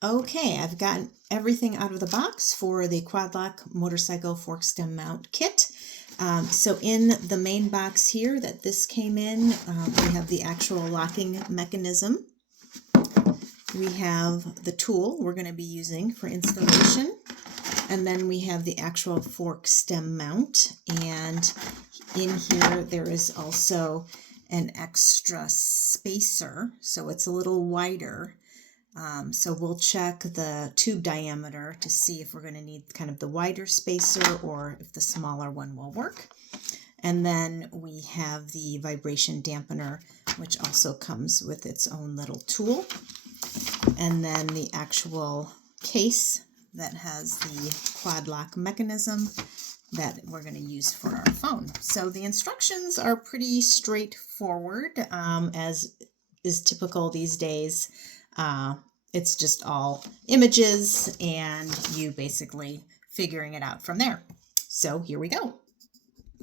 Okay, I've gotten everything out of the box for the Quad Lock Motorcycle Fork Stem Mount Kit. So in the main box here that this came in, we have the actual locking mechanism. We have the tool we're going to be using for installation. And then we have the actual fork stem mount. And in here there is also an extra spacer, so it's a little wider. So we'll check the tube diameter to see if we're going to need kind of the wider spacer or if the smaller one will work. And then we have the vibration dampener, which also comes with its own little tool. And then the actual case that has the quad lock mechanism that we're going to use for our phone. So the instructions are pretty straightforward, as is typical these days. It's just all images and you basically figuring it out from there. So here we go.